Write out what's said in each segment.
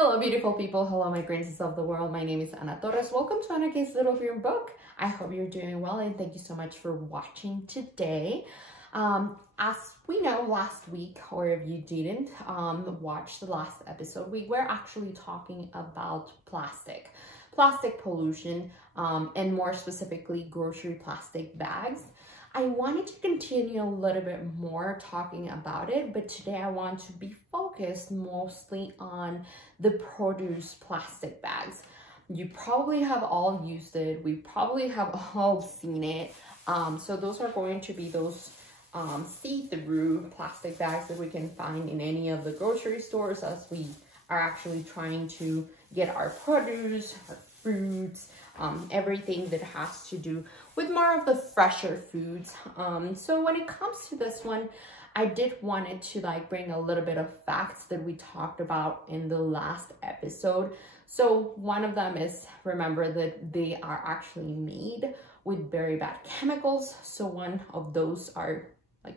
Hello, beautiful people. Hello, my princess of the world. My name is Ana Torres. Welcome to Ana K's Little Green Book. I hope you're doing well and thank you so much for watching today. As we know, last week, or if you didn't watch the last episode, we were actually talking about plastic pollution, and more specifically, grocery plastic bags. I wanted to continue a little bit more talking about it, but today I want to be focused mostly on the produce plastic bags. You probably have all used it. We probably have all seen it. So those are going to be those see-through plastic bags that we can find in any of the grocery stores as we are actually trying to get our produce, our fruits, everything that has to do with more of the fresher foods. So when it comes to this one, I did wanted to bring a little bit of facts that we talked about in the last episode. So one of them is, remember that they are actually made with very bad chemicals. So one of those are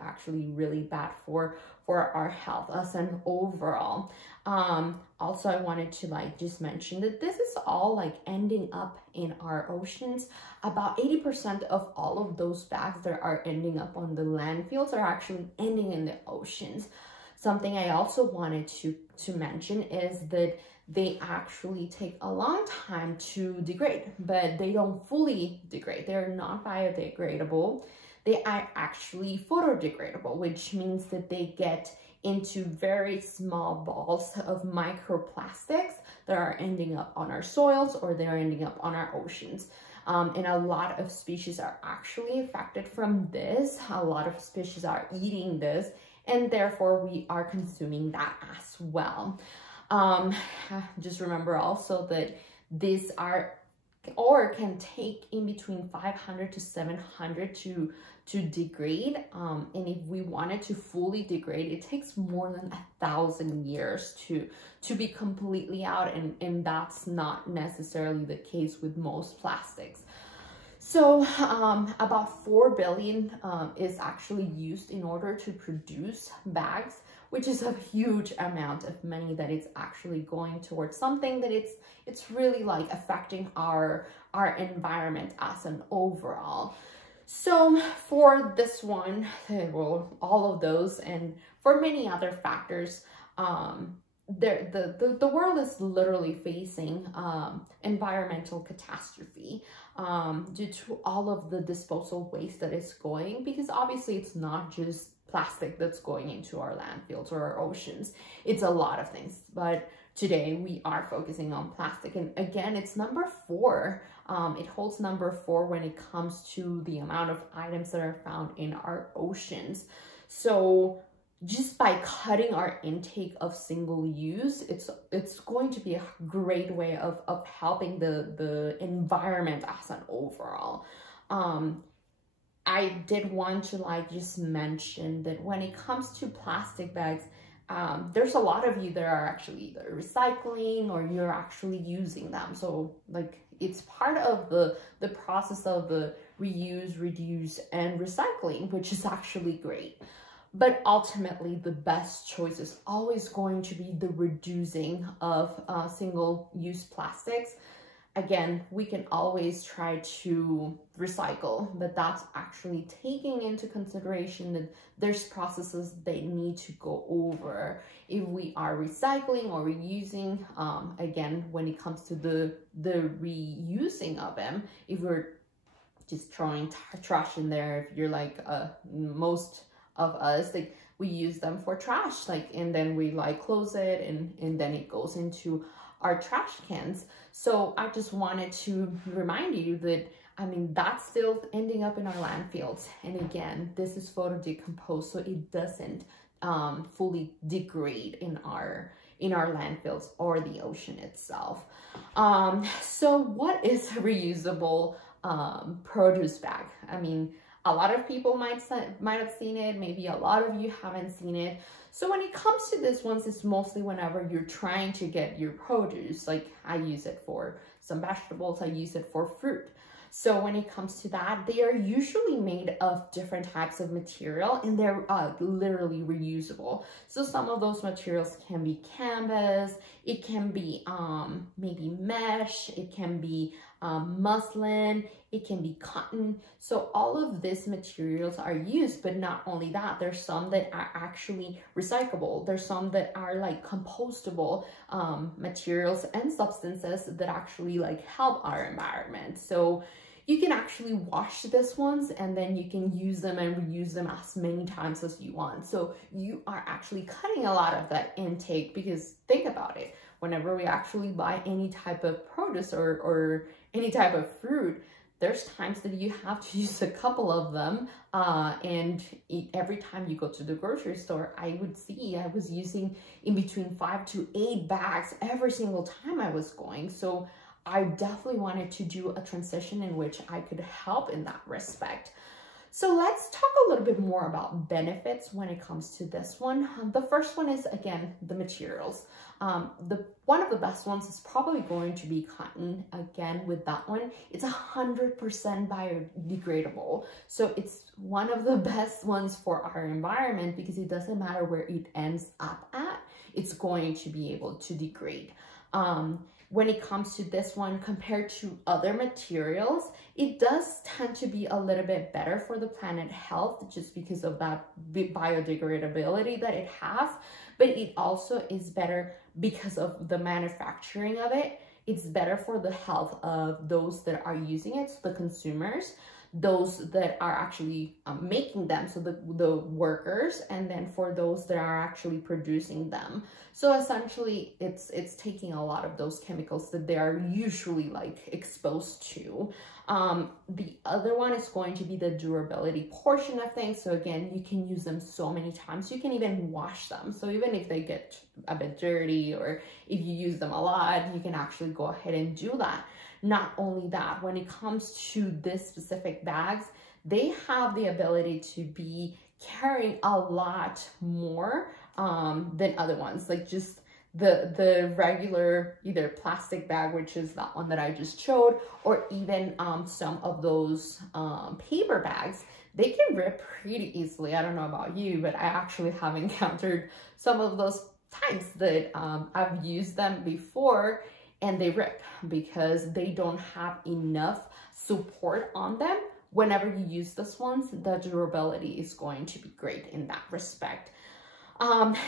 actually really bad for our health as an overall. Also, I wanted to just mention that this is all ending up in our oceans. About 80% of all of those bags that are ending up on the landfills are actually ending in the oceans. Something I also wanted to mention is that they actually take a long time to degrade, but they don't fully degrade. They're not biodegradable. They are actually photodegradable, which means that they get into very small balls of microplastics that are ending up on our soils or they're ending up on our oceans. And a lot of species are actually affected from this. A lot of species are eating this, and therefore we are consuming that as well. Just remember also that these are or can take in between 500 to 700 to degrade, and if we wanted to fully degrade, it takes more than 1,000 years to be completely out, and that's not necessarily the case with most plastics. So about 4 billion is actually used in order to produce bags, which is a huge amount of money that it's actually going towards something that it's really affecting our environment as an overall. So for this one, well, all of those and for many other factors, the world is literally facing environmental catastrophe due to all of the disposal waste that is going, because obviously it's not just plastic that's going into our landfills or our oceans. It's a lot of things, but today we are focusing on plastic, and again, it's number 4. It holds number 4 when it comes to the amount of items that are found in our oceans. So just by cutting our intake of single use, it's going to be a great way of helping the environment as an overall. I did want to just mention that when it comes to plastic bags, there's a lot of you that are actually either recycling or you're actually using them. So it's part of the process of the reuse, reduce, and recycling, which is actually great. But ultimately, the best choice is always going to be the reducing of single-use plastics. Again, we can always try to recycle, but that's actually taking into consideration that there's processes they need to go over. If we are recycling or reusing, again, when it comes to the reusing of them, if we're just throwing trash in there, if you're most of us, we use them for trash, and then we close it and then it goes into our trash cans. So I just wanted to remind you that, that's still ending up in our landfills. And again, this is photo-decompose, so it doesn't fully degrade in our landfills or the ocean itself. So what is a reusable produce bag? A lot of people might have seen it, maybe a lot of you haven't seen it. So when it comes to this ones, it's mostly whenever you're trying to get your produce. I use it for some vegetables, I use it for fruit. So when it comes to that, they are usually made of different types of material, and they're literally reusable. So some of those materials can be canvas, it can be maybe mesh, it can be muslin, it can be cotton. So all of these materials are used, but not only that, there's some that are actually recyclable. There's some that are like compostable materials and substances that actually like help our environment. So you can actually wash this ones and then you can use them and reuse them as many times as you want. So you are actually cutting a lot of that intake, because think about it, whenever we actually buy any type of produce or any type of fruit, there's times that you have to use a couple of them, and every time you go to the grocery store, I was using in between 5 to 8 bags every single time I was going. So I definitely wanted to do a transition in which I could help in that respect. So let's talk a little bit more about benefits when it comes to this one. The first one is, again, the materials. One of the best ones is probably going to be cotton. Again, with that one, it's 100% biodegradable. So it's one of the best ones for our environment, because it doesn't matter where it ends up at, it's going to be able to degrade. When it comes to this one, compared to other materials, it does tend to be a little bit better for the planet health, just because of that biodegradability that it has. But it also is better because of the manufacturing of it. It's better for the health of those that are using it, so the consumers, those that are actually making them, so the workers, and then for those that are actually producing them. So essentially it's taking a lot of those chemicals that they are usually like exposed to. The other one is going to be the durability portion of things. So again, you can use them so many times. You can even wash them. So even if they get a bit dirty, or if you use them a lot, you can actually go ahead and do that. Not only that, when it comes to this specific bags, they have the ability to be carrying a lot more than other ones. Like just the regular either plastic bag, which is that one that I just showed, or even some of those paper bags, they can rip pretty easily. I don't know about you, but I actually have encountered some of those times that I've used them before, and they rip because they don't have enough support on them. Whenever you use this ones, the durability is going to be great in that respect.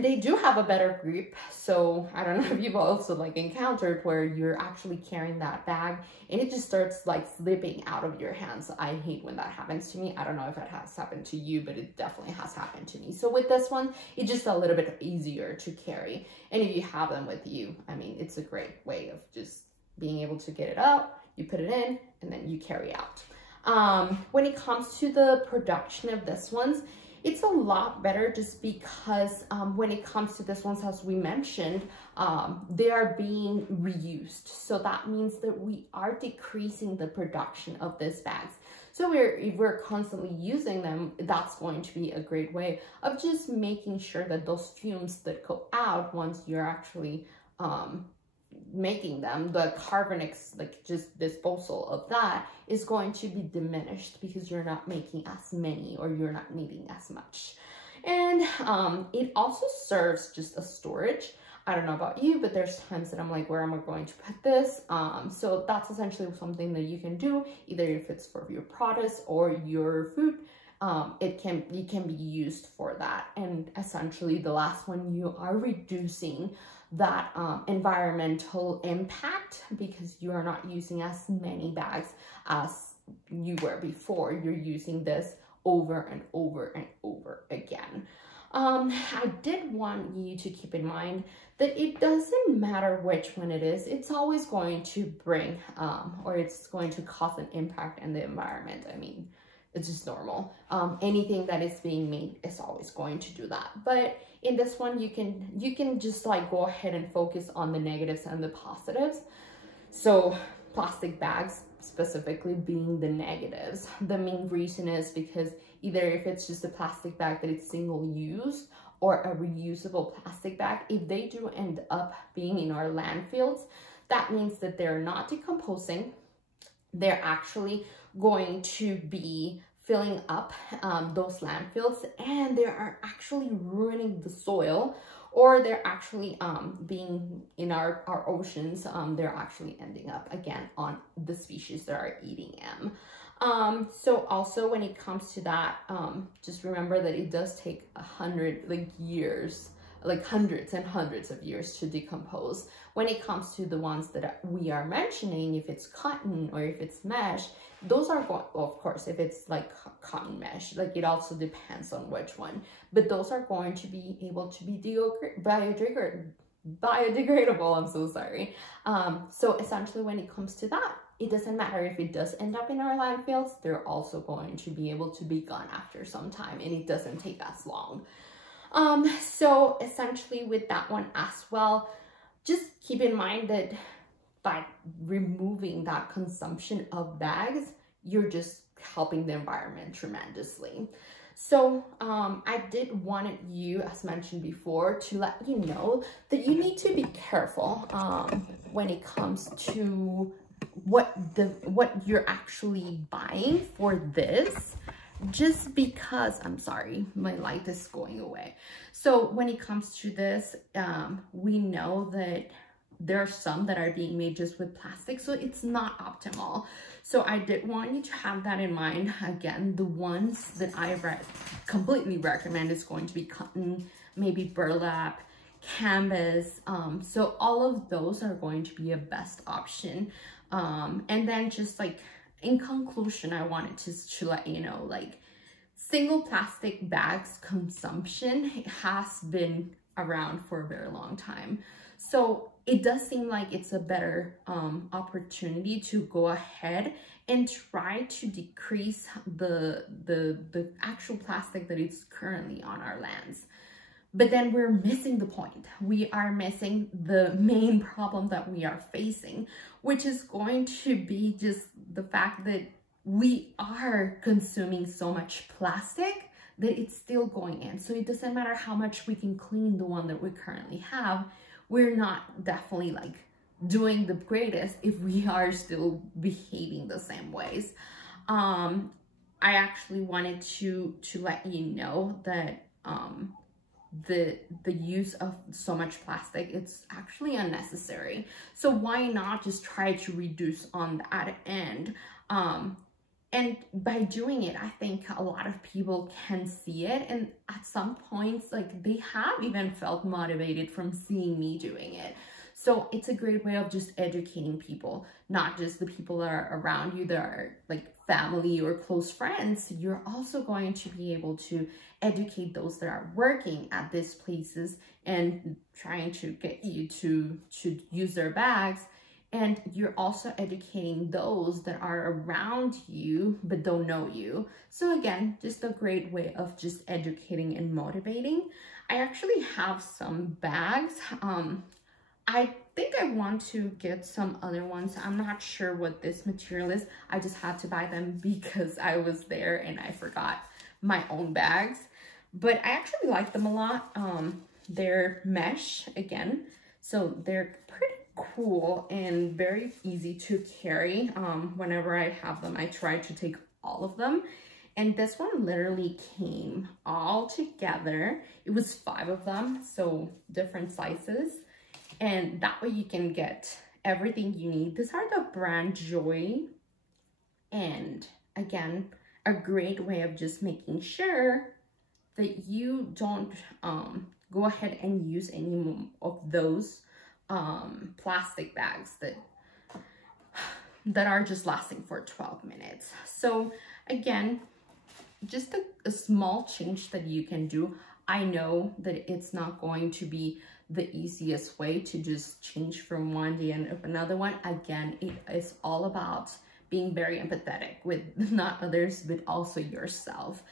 They do have a better grip. So I don't know if you've also like encountered where you're actually carrying that bag and it just starts like slipping out of your hands. I hate when that happens to me. I don't know if it has happened to you, but it definitely has happened to me. So with this one, it's just a little bit easier to carry. And if you have them with you, I mean, it's a great way of just being able to get it out. You put it in and then you carry out. When it comes to the production of this ones, it's a lot better just because when it comes to this ones, as we mentioned, they are being reused. So that means that we are decreasing the production of these bags. So if we're constantly using them, that's going to be a great way of just making sure that those fumes that go out once you're actually making them, the carbon like just disposal of that is going to be diminished because you're not making as many or you're not needing as much. And it also serves just as storage. I don't know about you, but there's times that I'm like, where am I going to put this? So that's essentially something that you can do, either if it's for your produce or your food. It can be used for that. And essentially the last one, you are reducing that environmental impact because you are not using as many bags as you were before. You're using this over and over and over again. I did want you to keep in mind that it doesn't matter which one it is, it's always going to bring or it's going to cause an impact in the environment. I mean, it's just normal. Anything that is being made is always going to do that. But in this one, you can just like go ahead and focus on the negatives and the positives. So plastic bags specifically being the negatives. The main reason is because either if it's just a plastic bag that it's single use or a reusable plastic bag, if they do end up being in our landfills, that means that they're not decomposing. they're actually going to be filling up those landfills, and they are actually ruining the soil, or they're actually being in our oceans. They're actually ending up again on the species that are eating them. So also when it comes to that, just remember that it does take 100 years, like hundreds and hundreds of years to decompose. When it comes to the ones that we are mentioning, if it's cotton or if it's mesh, those are going, well, of course, if it's like cotton mesh, like it also depends on which one, but those are going to be able to be biodegradable. I'm so sorry. So essentially when it comes to that, it doesn't matter if it does end up in our landfills, they're also going to be able to be gone after some time, and it doesn't take as long. So essentially with that one as well, just keep in mind that by removing that consumption of bags, you're just helping the environment tremendously. So I did want you, as mentioned before, to let you know that you need to be careful when it comes to what you're actually buying for this. Just because, I'm sorry, my light is going away. So when it comes to this, we know that there are some that are being made just with plastic, so it's not optimal. So I did want you to have that in mind. Again, the ones that I completely recommend is going to be cotton, maybe burlap, canvas. So all of those are going to be a best option. And then just like in conclusion, I wanted to let you know, like, single plastic bags consumption has been around for a very long time. So it does seem like it's a better opportunity to go ahead and try to decrease the actual plastic that is currently on our lands. But then we're missing the point. We are missing the main problem that we are facing, which is going to be just the fact that we are consuming so much plastic that it's still going in. So it doesn't matter how much we can clean the one that we currently have. We're not definitely like doing the greatest if we are still behaving the same ways. I actually wanted to let you know that the use of so much plastic, it's actually unnecessary. So why not just try to reduce on that end? And by doing it, I think a lot of people can see it, and at some points, like, they have even felt motivated from seeing me doing it. So it's a great way of just educating people, not just the people that are around you that are like family or close friends. You're also going to be able to educate those that are working at these places and trying to get you to use their bags. And you're also educating those that are around you but don't know you. So again, just a great way of just educating and motivating. I actually have some bags. I think I want to get some other ones. I'm not sure what this material is. I just had to buy them because I was there and I forgot my own bags. But I actually like them a lot. They're mesh again, so they're pretty cool and very easy to carry. Whenever I have them, I try to take all of them. And this one literally came all together. It was 5 of them, so different sizes. And that way you can get everything you need. These are the brand Joy. And again, a great way of just making sure that you don't go ahead and use any of those plastic bags that are just lasting for 12 minutes. So again, just a small change that you can do. I know that it's not going to be the easiest way to just change from one day and another one. Again, it is all about being very empathetic with not others, but also yourself.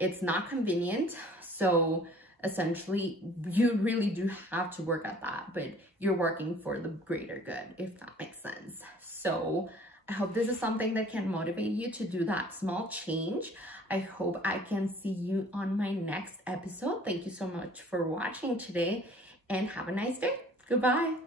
It's not convenient. So essentially, you really do have to work at that, but you're working for the greater good, if that makes sense. So I hope this is something that can motivate you to do that small change. I hope I can see you on my next episode. Thank you so much for watching today, and have a nice day. Goodbye.